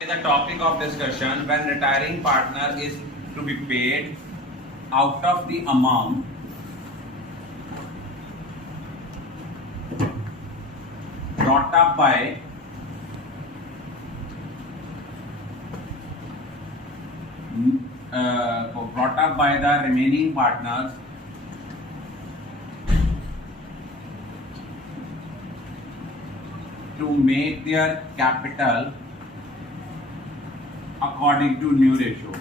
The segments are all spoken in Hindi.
The topic of discussion: when retiring partner is to be paid out of the amount brought up by the remaining partners to make their capital according to new ratio.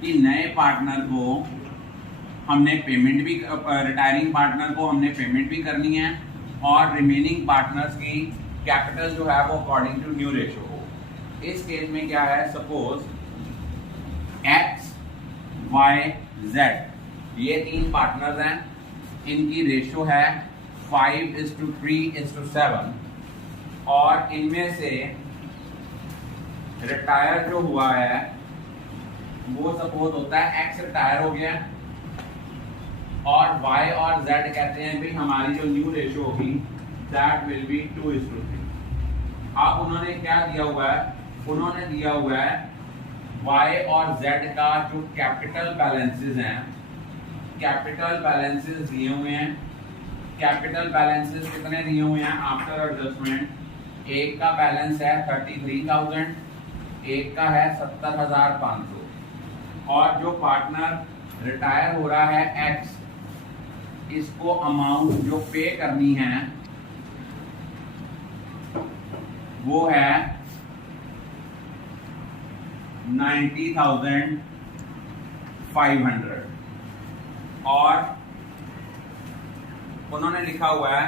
कि नए पार्टनर को हमने पेमेंट भी, रिटायरिंग पार्टनर को हमने पेमेंट भी करनी है और रिमेनिंग पार्टनर्स की कैपिटल जो है वो अकॉर्डिंग टू न्यू रेशियो हो। इस केस में क्या है, सपोज एक्स वाई जेड ये तीन पार्टनर्स हैं, इनकी रेशियो है 5:3:7 और इनमें से रिटायर जो हुआ है वो सपोज होता है एक्स रिटायर हो गया और वाई और जेड कहते हैं भाई हमारी जो न्यू रेशियो होगी दैट विल बी 2:3। अब उन्होंने क्या दिया हुआ है, उन्होंने दिया हुआ है वाई और जेड का जो कैपिटल बैलेंसेस हैं, कैपिटल बैलेंसेस दिए हुए हैं। कैपिटल बैलेंसेस कितने दिए हुए हैं आफ्टर एडजस्टमेंट? एक का बैलेंस है 33,000, एक का है 70,500 और जो पार्टनर रिटायर हो रहा है एक्स, इसको अमाउंट जो पे करनी है वो है 90,500 और उन्होंने लिखा हुआ है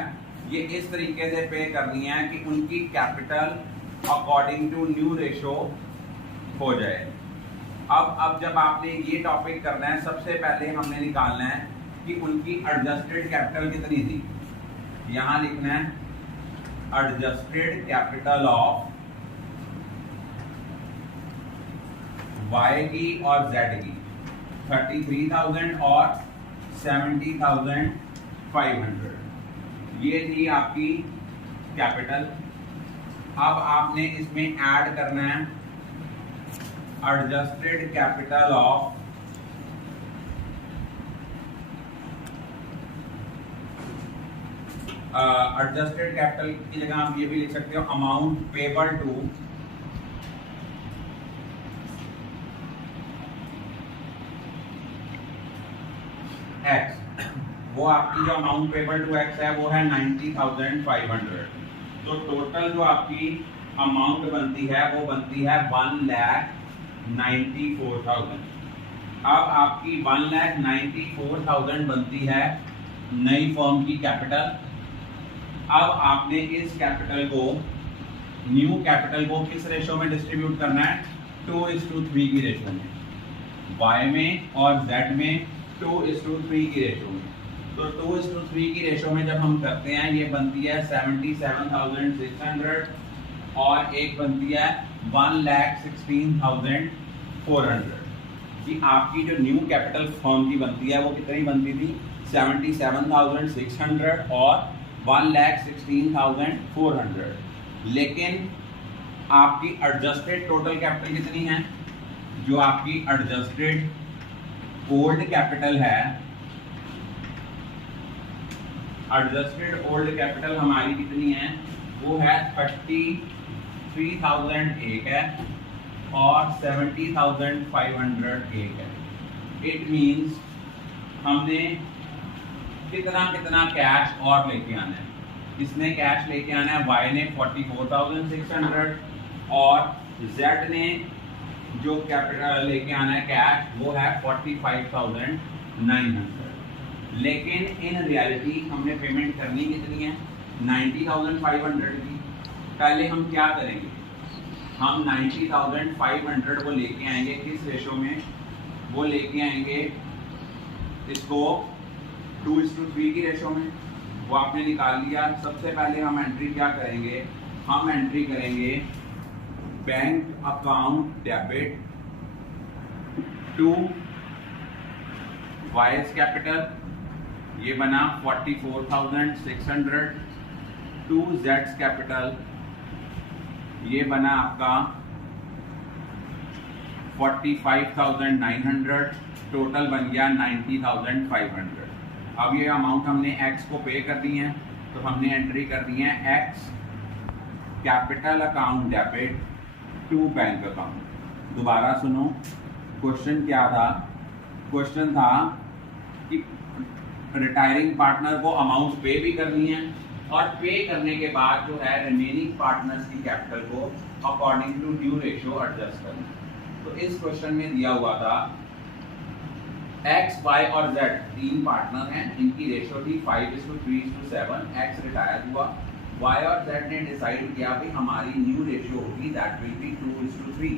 ये इस तरीके से पे करनी है कि उनकी capital according to new ratio हो जाए। अब जब आपने ये टॉपिक करना है, सबसे पहले हमने निकालना है कि उनकी एडजस्टेड कैपिटल कितनी थी। यहां लिखना है एडजस्टेड कैपिटल ऑफ वाई की और जेड की 33,000 और 70,500 ये थी आपकी कैपिटल। अब आपने इसमें ऐड करना है adjusted capital of adjusted capital की जगह आप ये भी लिख सकते हो अमाउंट पेबल टू एक्स। वो आपकी जो अमाउंट पेबल टू एक्स है वो है 90,500। तो टोटल जो आपकी अमाउंट बनती है वो बनती है 1,94,000। अब आपकी 1,94,000 बनती है नई फर्म की कैपिटल। अब आपने इस कैपिटल को, न्यू कैपिटल को किस रेशो में डिस्ट्रीब्यूट करना है? 2:3 की रेशो में, वाई में और जेड में 2:3 की रेशो में। तो 2:3 की रेशो में जब हम करते हैं ये बनती है 77,600 और एक बनती है 1,16,400। जी आपकी जो न्यू कैपिटल फर्म की बनती है वो कितनी बनती थी? 77,600 और 1,16,400। लेकिन आपकी एडजस्टेड टोटल कैपिटल कितनी है? जो आपकी एडजस्टेड ओल्ड कैपिटल है, एडजस्टेड ओल्ड कैपिटल हमारी कितनी है? वो है 33,000 एक है और 70,500 एक है। इट मींस हमने कितना कैश और लेके आना है। किसने कैश लेके आना है? वाई ने 44,600 और जेड ने जो कैपिटल लेके आना है कैश वो है 45,900। लेकिन इन रियलिटी हमने पेमेंट करनी कितनी है? 90,500 की। पहले हम क्या करेंगे, हम 90,500 को लेके आएंगे किस रेशो में? वो लेके आएंगे इसको 2:3 की रेशो में। वो आपने निकाल लिया। सबसे पहले हम एंट्री क्या करेंगे? हम एंट्री करेंगे bank account debit to Y's capital, ये बना 44,600 टू जेड्स कैपिटल, ये बना आपका 45,900, टोटल बन गया 90,500। अब ये अमाउंट हमने एक्स को पे कर दी है, तो हमने एंट्री कर दी है X capital account debit to bank account. दोबारा सुनो, क्वेश्चन क्या था? क्वेश्चन था कि रिटायरिंग पार्टनर को अमाउंट पे भी करनी है और पे करने के बाद जो है रिमेनिंग पार्टनर्स की कैपिटल को according to new ratio adjust करना है। तो इस क्वेश्चन में दिया हुआ था एक्स, वाई और जेड तीन पार्टनर हैं, इनकी रेशियो थी 5:3:7। एक्स रिटायर हुआ, वाई और जेड ने डिसाइड किया कि हमारी न्यू रेशियो होगी दैट विल बी 2:3।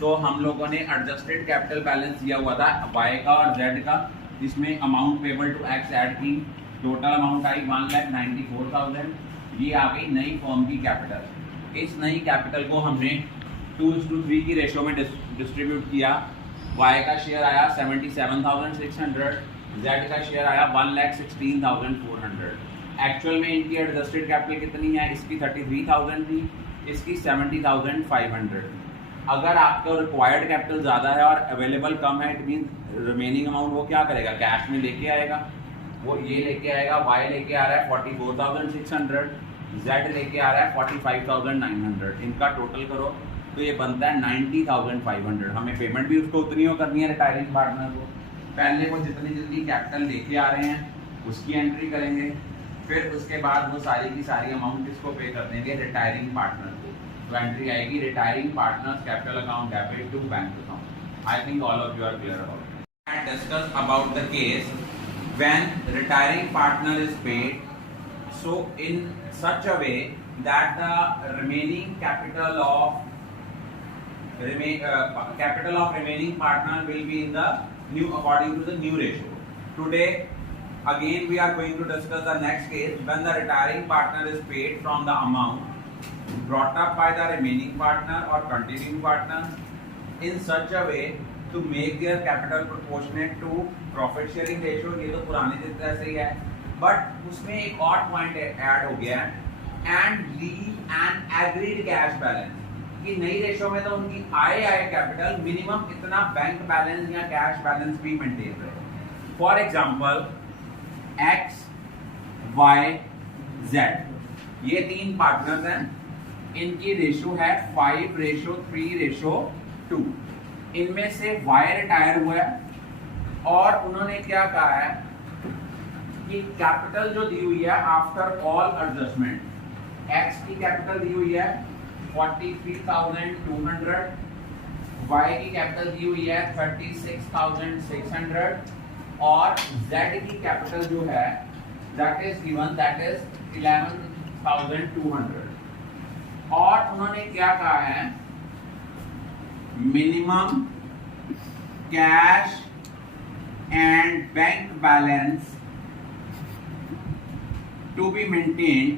तो हम लोगों ने एडजस्टेड कैपिटल बैलेंस दिया हुआ था वाई का और जेड का, जिसमें amount payable to X add की, टोटल अमाउंट आई 1,94,000। ये आ गई नई फर्म की कैपिटल। इस नई कैपिटल को हमने 2:3 की रेशियो में डिस्ट्रीब्यूट किया। वाई का शेयर आया 77,600, जेड का शेयर आया 1,16,400। एक्चुअल में इनकी एडजस्टेड कैपिटल कितनी है? इसकी 33,000 थी, इसकी 70,500। अगर आपका रिक्वायर्ड कैपिटल ज़्यादा है और अवेलेबल कम है, इट मीन रिमेनिंग अमाउंट वो क्या करेगा? कैश में लेके आएगा। वो ये लेके आएगा, वाई लेके आ रहा है 44,600, जेड लेके आ रहा है 45,900। इनका टोटल करो तो ये बनता है 90,500। हमें पेमेंट भी उसको उतनी हो करनी है रिटायरिंग पार्टनर को। पहले वो जितनी कैपिटल लेके आ रहे हैं उसकी एंट्री करेंगे, फिर उसके बाद वो सारी की सारी अमाउंट किसको पे कर देंगे? रिटायरिंग पार्टनर को। तो एंट्री आएगी retiring partners capital account debit to bank account. I think all of you are clear about it. I discuss about the case when retiring partner is paid, so in such a way that the remaining capital of remaining partner will be in the new according to the new ratio. Today again we are going to discuss the next case when the retiring partner is paid from the amount brought up by the remaining partner or continuing partner in such a way to make their capital proportionate to profit sharing ratio। ये तो पुराने जितना से ही है, बट उसमें एक और पॉइंट ऐड हो गया है and leave an agreed cash balance. कि नई रेशियो में तो उनकी आए कैपिटल मिनिमम इतना बैंक बैलेंस या कैश बैलेंस भी मेंटेन रहे। For example X, Y, Z ये तीन पार्टनर्स हैं, इनकी रेशियो है 5:3:2। इनमें से वाई रिटायर हुआ है और उन्होंने क्या कहा है कि कैपिटल जो दी हुई है आफ्टर ऑल एडजस्टमेंट, एक्स की कैपिटल दी हुई है 43,200, वाई की कैपिटल दी हुई है 36,600 और जेड की कैपिटल जो है that is given that is 11,200। और उन्होंने क्या कहा है? Minimum cash and bank balance to be maintained.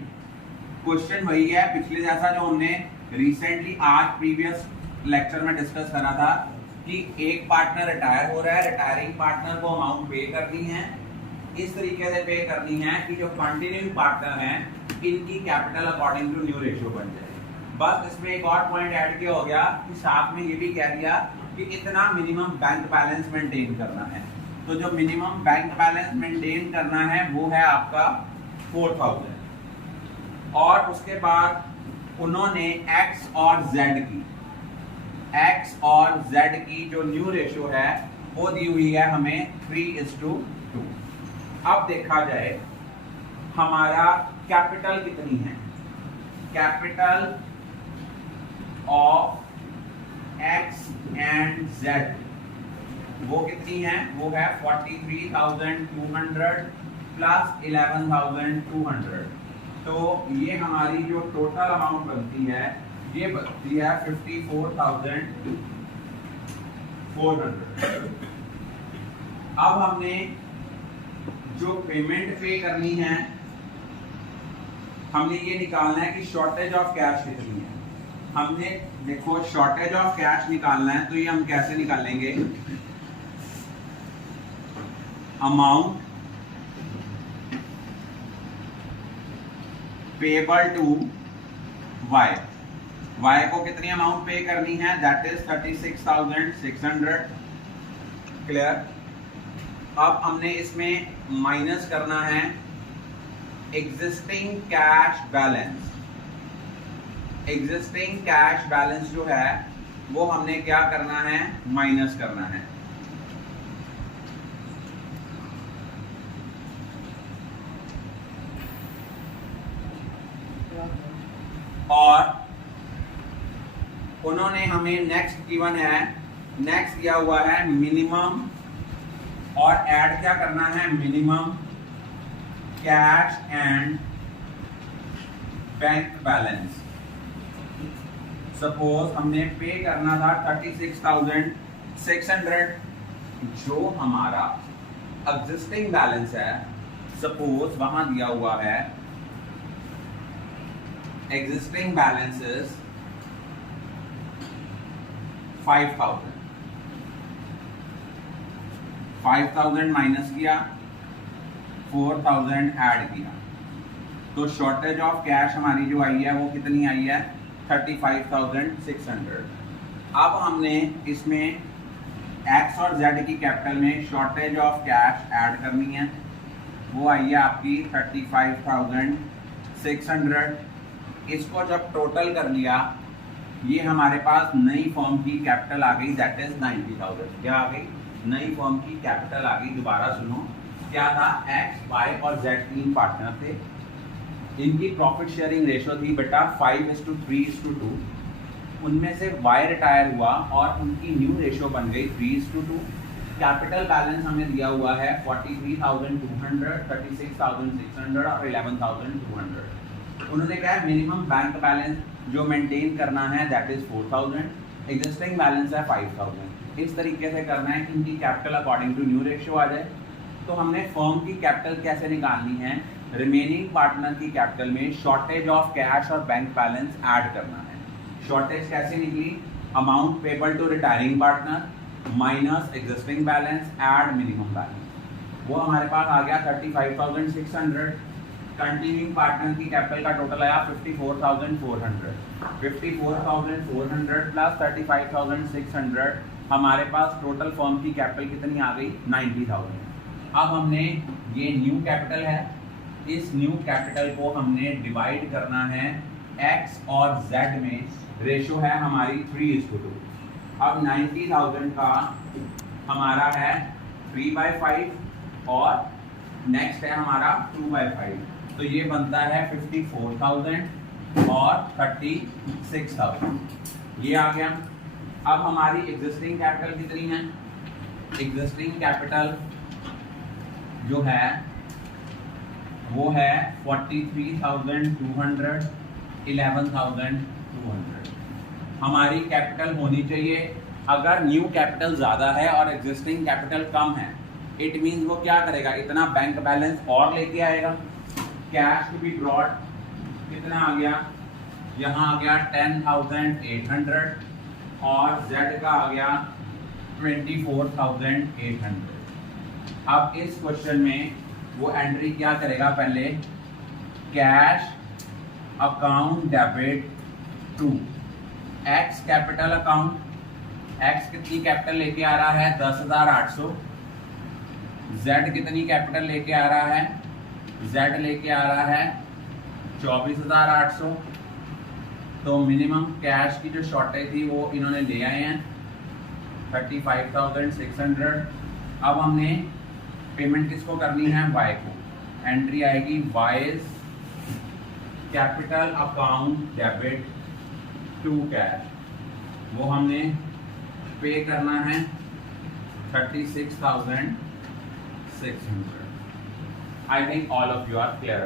Question वही है पिछले जैसा जो हमने रिसेंटली आज प्रीवियस लेक्चर में डिस्कस करा था कि एक पार्टनर रिटायर हो रहा है, रिटायरिंग पार्टनर को अमाउंट पे करनी है, इस तरीके से पे करनी है कि जो कंटिन्यूइंग पार्टनर हैं इनकी capital according to new ratio बन जाए। बस इसमें एक और पॉइंट ऐड किया हो गया कि साथ में ये भी कह दिया कि इतना मिनिमम बैंक बैलेंस मेंटेन करना है। तो जो मिनिमम बैंक बैलेंस मेंटेन करना है वो है आपका 4,000। और उसके बाद उन्होंने एक्स और जेड की जो न्यू रेशियो है वो दी हुई है हमें 3:2। अब देखा जाए हमारा कैपिटल कितनी है। Capital of x and Z वो कितनी है? वो है 43,200 प्लस 11,200। तो ये हमारी जो टोटल अमाउंट बनती है ये बनती है 54,400। अब हमने जो पेमेंट पे करनी है हमने ये निकालना है कि शॉर्टेज ऑफ कैश कितनी है। हमने देखो शॉर्टेज ऑफ कैश निकालना है तो ये हम कैसे निकालेंगे? Amount payable to Y y को कितनी अमाउंट पे करनी है, दैट इज 36,600। क्लियर। अब हमने इसमें माइनस करना है existing cash balance. Existing cash balance जो है वो हमने क्या करना है, माइनस करना है। और उन्होंने हमें नेक्स्ट गिवन है, नेक्स्ट दिया हुआ है मिनिमम, और ऐड क्या करना है, minimum cash and bank balance. Suppose हमने पे करना था 36,600, जो हमारा एग्जिस्टिंग बैलेंस है, सपोज वहां दिया हुआ है एग्जिस्टिंग बैलेंस इज 5,000। 5,000 माइनस किया, 4,000 ऐड किया, तो शॉर्टेज ऑफ कैश हमारी जो आई है वो कितनी आई है, 35,600। अब हमने इसमें एक्स और जेड की कैपिटल में शॉर्टेज ऑफ कैश ऐड करनी है, वो आई है आपकी 35,600। इसको जब टोटल कर लिया, ये हमारे पास नई फर्म की कैपिटल आ गई, दैट इज 90,000। क्या आ गई, नई फर्म की कैपिटल आ गई। दोबारा सुनो, क्या था, एक्स वाई और जेड 3 पार्टनर थे, इनकी प्रॉफिट शेयरिंग रेशो थी बेटा 5:3:2। उनमें से वाई रिटायर हुआ और उनकी न्यू रेशो बन गई 3:2। कैपिटल बैलेंस हमें दिया हुआ है 43,200, 36,600 और 11,200। उन्होंने कहा मिनिमम बैंक बैलेंस जो मेंटेन करना है दैट इज 4,000, एग्जिस्टिंग बैलेंस है 5,000। इस तरीके से करना है कि इनकी capital according to new ratio आ जाए। तो हमने फर्म की कैपिटल कैसे निकालनी है, रिमेनिंग पार्टनर की कैपिटल में शॉर्टेज ऑफ कैश और बैंक बैलेंस ऐड करना है। शॉर्टेज कैसे निकली, amount payable to retiring partner minus existing balance add minimum balance, वो हमारे पास आ गया 35,600। कंटिन्यूइंग पार्टनर की कैपिटल का टोटल आया 54,400। 54,400 प्लस 35,600, हमारे पास टोटल फर्म की कैपिटल कितनी आ गई, 90,000। अब हमने ये न्यू कैपिटल है, इस न्यू कैपिटल को हमने डिवाइड करना है एक्स और जेड में, रेशो है हमारी 3:2। अब 90,000 का हमारा है 3/5 और नेक्स्ट है हमारा 2/5, तो ये बनता है 54,000 और 36,000, ये आ गया। अब हमारी एग्जिस्टिंग कैपिटल कितनी है, एग्जिस्टिंग कैपिटल जो है वो है 43,200, 11,200 हमारी कैपिटल होनी चाहिए। अगर न्यू कैपिटल ज़्यादा है और एग्जिस्टिंग कैपिटल कम है, इट मीन्स वो क्या करेगा, इतना बैंक बैलेंस और लेके आएगा। कैश टू बी ब्रॉट कितना आ गया, यहाँ आ गया 10,800 और जेड का आ गया 24,800। अब इस क्वेश्चन में वो एंट्री क्या करेगा, पहले cash account debit to X capital account. X कितनी कैपिटल लेके आ रहा है, 10,800। जेड कितनी कैपिटल लेके आ रहा है, जेड लेके आ रहा है 24,800। तो मिनिमम कैश की जो शॉर्टेज थी वो इन्होंने ले आए हैं 35,600। अब हमने पेमेंट किसको करनी है, वाई को। एंट्री आएगी Y's capital account debit to cash, वो हमने पे करना है 36,600। I think all of you are clear.